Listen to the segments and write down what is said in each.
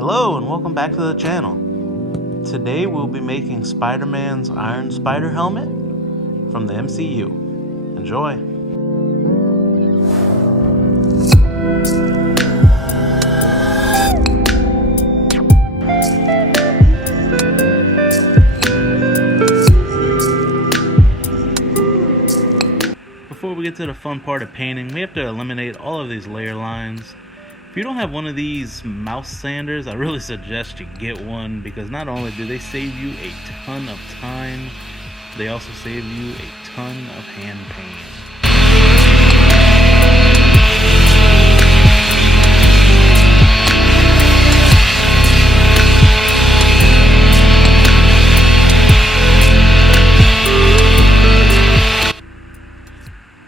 Hello and welcome back to the channel. Today we'll be making Spider-Man's Iron Spider helmet from the MCU. Enjoy! Before we get to the fun part of painting, we have to eliminate all of these layer lines. If you don't have one of these mouse sanders, I really suggest you get one, because not only do they save you a ton of time, they also save you a ton of hand pain.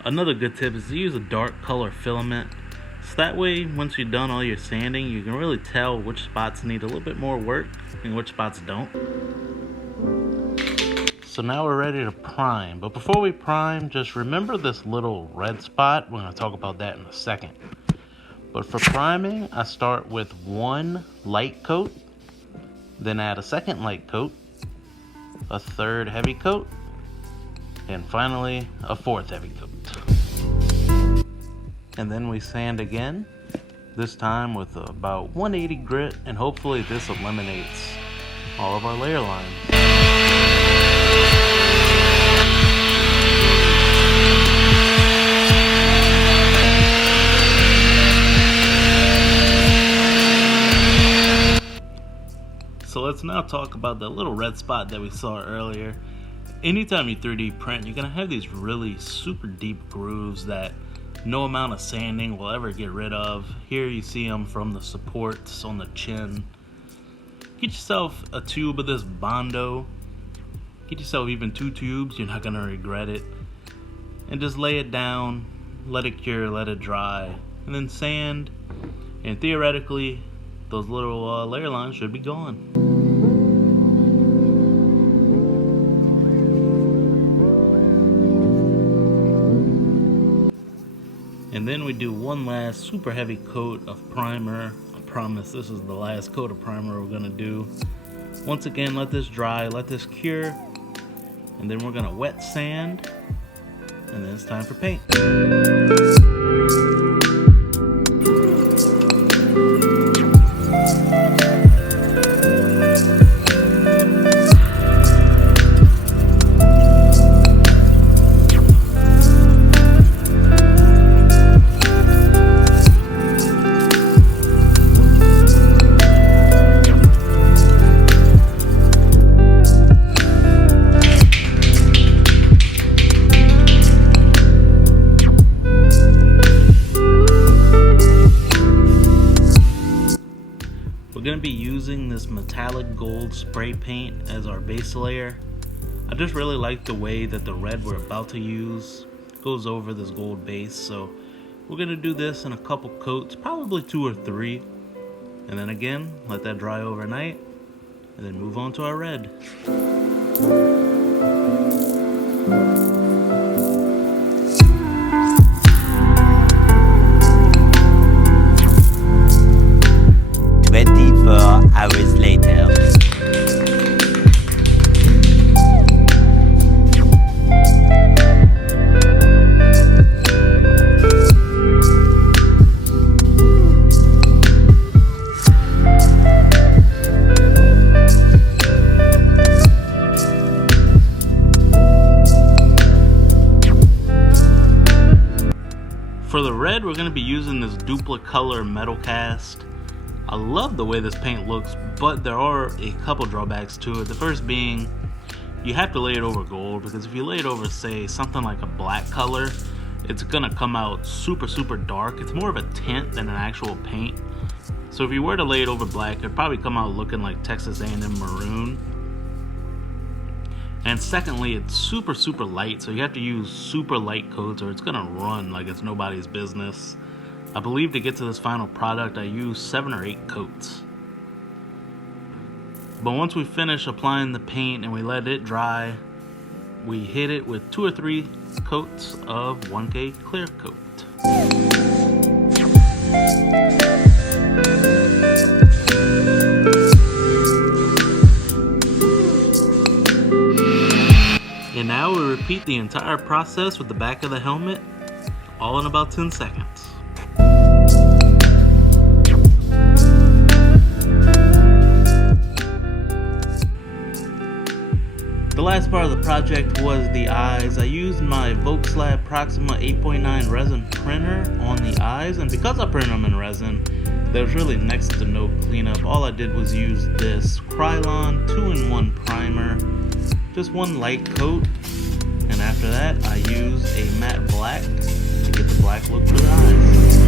Another good tip is to use a dark color filament. So that way, once you're done all your sanding, you can really tell which spots need a little bit more work and which spots don't. So now we're ready to prime. But before we prime, just remember this little red spot. We're going to talk about that in a second. But for priming, I start with one light coat, then add a second light coat, a third heavy coat, and finally a fourth heavy coat. And then we sand again, this time with about 180 grit, and hopefully this eliminates all of our layer lines. So let's now talk about the little red spot that we saw earlier. Anytime you 3D print, you're gonna have these really super deep grooves that no amount of sanding will ever get rid of. Here you see them from the supports on the chin. Get yourself a tube of this Bondo. Get yourself even 2 tubes, you're not gonna regret it. And just lay it down, let it cure, let it dry, and then sand. And theoretically, those little layer lines should be gone. And then we do one last super heavy coat of primer. I promise this is the last coat of primer we're gonna do. Once again, let this dry, let this cure, and then we're gonna wet sand, and then it's time for paint. We're going to be using this metallic gold spray paint as our base layer. I just really like the way that the red we're about to use goes over this gold base. So we're going to do this in a couple coats, probably 2 or 3. And then again, let that dry overnight, and then move on to our red. Hours later. For the red, we're going to be using this duplicate color metal cast. I love the way this paint looks, but there are a couple drawbacks to it. The first being, you have to lay it over gold, because if you lay it over, say, something like a black color, it's gonna come out super dark. It's more of a tint than an actual paint. So if you were to lay it over black, it'd probably come out looking like Texas A&M maroon. And secondly, it's super light, so you have to use super light coats or it's gonna run like it's nobody's business. I believe to get to this final product, I used 7 or 8 coats. But once we finish applying the paint and we let it dry, we hit it with 2 or 3 coats of 1K clear coat. And now we repeat the entire process with the back of the helmet, all in about 10 seconds. The last part of the project was the eyes. I used my Volkslab Proxima 8.9 resin printer on the eyes, and because I printed them in resin, there was really next to no cleanup. All I did was use this Krylon 2-in-1 primer, just one light coat, and after that I used a matte black to get the black look for the eyes.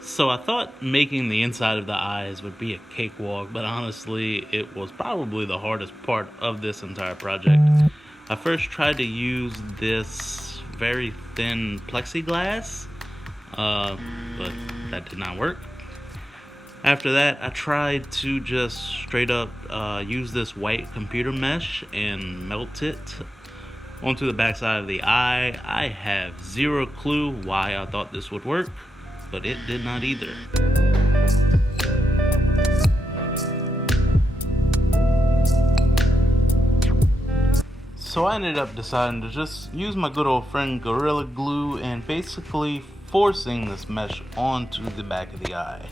So I thought making the inside of the eyes would be a cakewalk, but honestly, it was probably the hardest part of this entire project. I first tried to use this very thin plexiglass, but that did not work. After that, I tried to just straight up use this white computer mesh and melt it onto the backside of the eye. I have zero clue why I thought this would work, but it did not either. So I ended up deciding to just use my good old friend Gorilla Glue and basically forcing this mesh onto the back of the eye.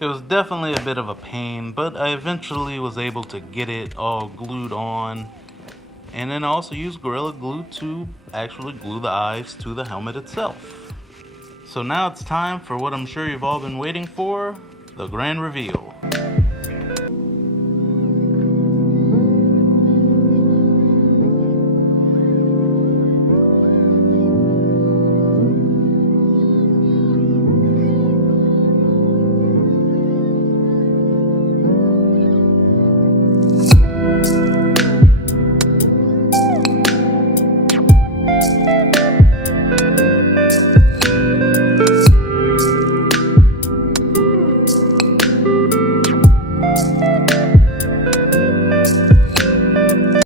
It was definitely a bit of a pain, but I eventually was able to get it all glued on, and then also use Gorilla Glue to actually glue the eyes to the helmet itself. So now it's time for what I'm sure you've all been waiting for, the grand reveal.